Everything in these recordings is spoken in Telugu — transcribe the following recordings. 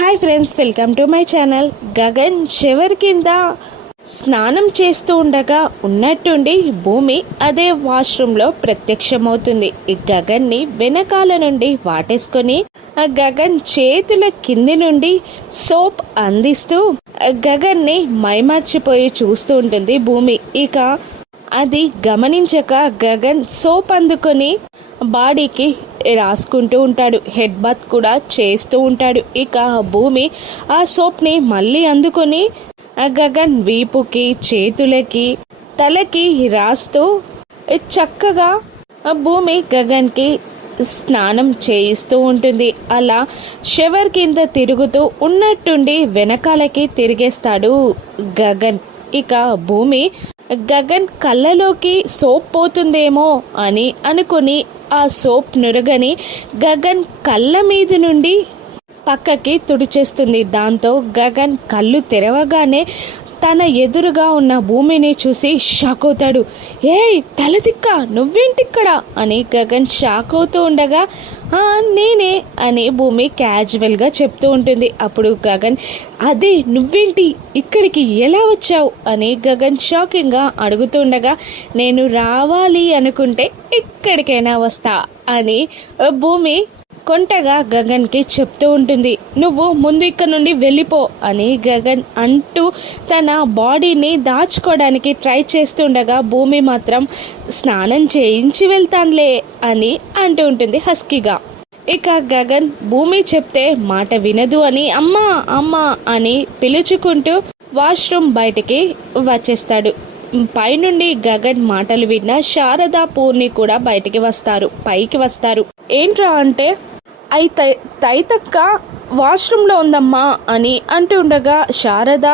Hi friends, welcome to my channel. Gagan shower కింద స్నానం చేస్తూ ఉండగా ఉన్నట్టుండి భూమి అదే వాష్రూమ్లో ప్రత్యక్షమవుతుంది. ఈ గగన్ని వెనకాల నుండి వాటేసుకొని ఆ గగన్ చేతుల కింది నుండి సోప్ అందిస్తూ గగన్ని మైమర్చిపోయి చూస్తూ ఉంటుంది భూమి. ఇక అది గమనించక గగన్ సోప్ అందుకొని బాడీకి రాసుకుంటూ ఉంటాడు. హెడ్ బాత్ కూడా చేస్తూ ఉంటాడు. ఇక భూమి ఆ సోప్ని మళ్ళీ అందుకొని గగన్ వీపుకి, చేతులకి, తలకి రాస్తూ చక్కగా భూమి గగన్కి స్నానం చేయిస్తూ ఉంటుంది. అలా షవర్ కింద తిరుగుతూ ఉన్నట్టుండి వెనకాలకి తిరిగేస్తాడు గగన్. ఇక భూమి గగన్ కళ్ళలోకి సోప్ పోతుందేమో అని అనుకుని ఆ సోప్ నురగని గగన్ కళ్ళ మీద నుండి పక్కకి తుడిచేస్తుంది. దాంతో గగన్ కళ్ళు తెరవగానే తన ఎదురుగా ఉన్న భూమిని చూసి షాక్ అవుతాడు. ఏయ్ తలదిక్క, నువ్వేంటిక్కడ అని గగన్ షాక్ అవుతూ ఉండగా నేనే అని భూమి క్యాజువల్గా చెప్తూ ఉంటుంది. అప్పుడు గగన్, అదే నువ్వేంటి ఇక్కడికి ఎలా వచ్చావు అని గగన్ షాకింగ్గా అడుగుతుండగా, నేను రావాలి అనుకుంటే ఎక్కడికైనా వస్తా అని భూమి కొంటగా గగన్కి చెప్తూ ఉంటుంది. నువ్వు ముందు ఇక్కడ నుండి వెళ్ళిపో అని గగన్ అంటూ తన బాడీని దాచుకోవడానికి ట్రై చేస్తుండగా భూమి మాత్రం స్నానం చేయించి వెళ్తానులే అని అంటూ ఉంటుంది హస్కీగా. ఇక గగన్ భూమి చెప్తే మాట వినదు అని అమ్మా అమ్మా అని పిలుచుకుంటూ వాష్రూమ్ బయటికి వచ్చేస్తాడు. పైనుండి గగన్ మాటలు విన్న శారద, పూర్ణి కూడా పైకి వస్తారు. ఏంట్రా అంటే, అయితే తైతక్క వాష్రూమ్లో ఉందమ్మా అని అంటూ ఉండగా శారద,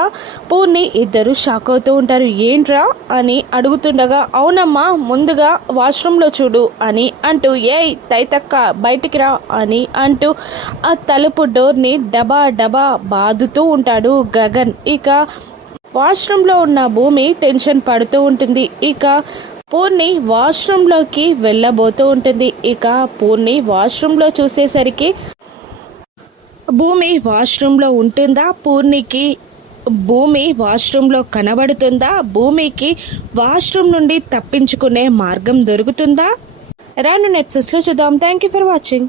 పూర్ణి ఇద్దరు షాక్ అవుతూ ఉంటారు. ఏంట్రా అని అడుగుతుండగా, అవునమ్మా ముందుగా వాష్రూమ్లో చూడు అని అంటూ, ఏయ్ తైతక్క బయటికి రా అని అంటూ ఆ తలుపు డోర్ని డబా డబా బాదుతూ ఉంటాడు గగన్. ఇక వాష్రూమ్లో ఉన్న భూమి టెన్షన్ పడుతూ ఉంటుంది. ఇక పూర్ణి వాష్రూమ్లోకి వెళ్ళబోతూ ఉంటుంది. ఇక పూర్ణి వాష్రూమ్లో చూసేసరికి భూమి వాష్రూమ్లో ఉంటుందా, పూర్ణికి భూమి వాష్రూమ్లో కనబడుతుందా, భూమికి వాష్రూమ్ నుండి తప్పించుకునే మార్గం దొరుకుతుందా? రాను నెట్సెస్లో చూద్దాం. Thank you for watching.